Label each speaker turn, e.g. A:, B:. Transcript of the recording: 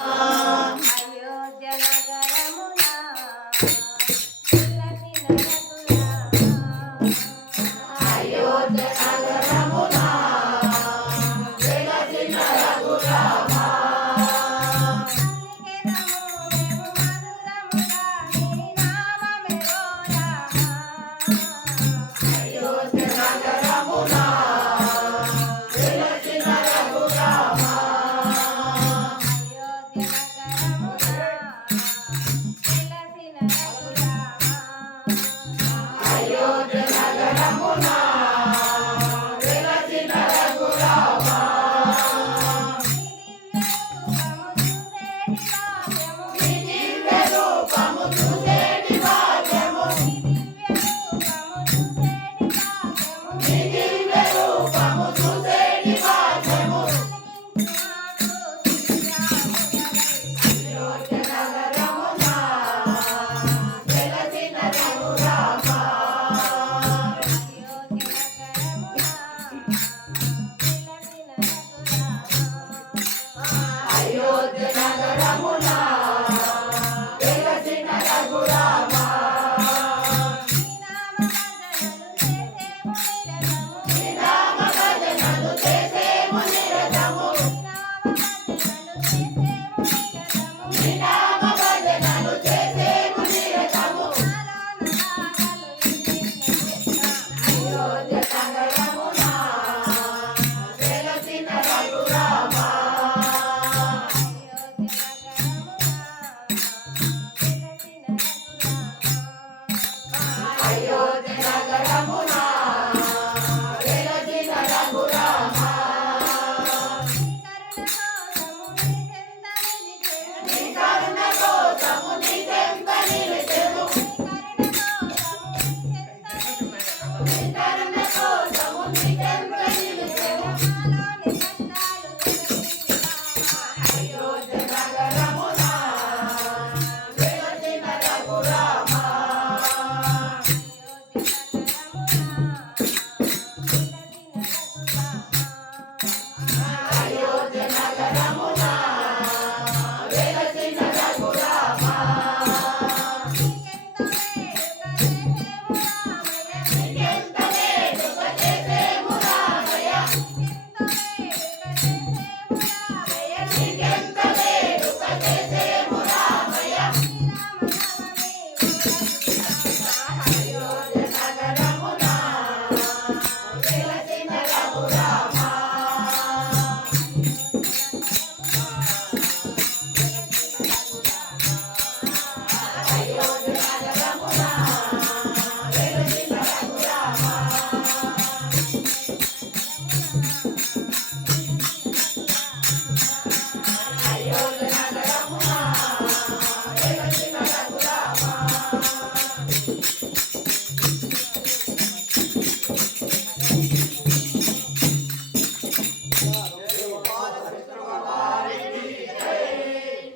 A: అయోధ్య
B: నగరమునా వెలసిన రఘురామ. నగరమున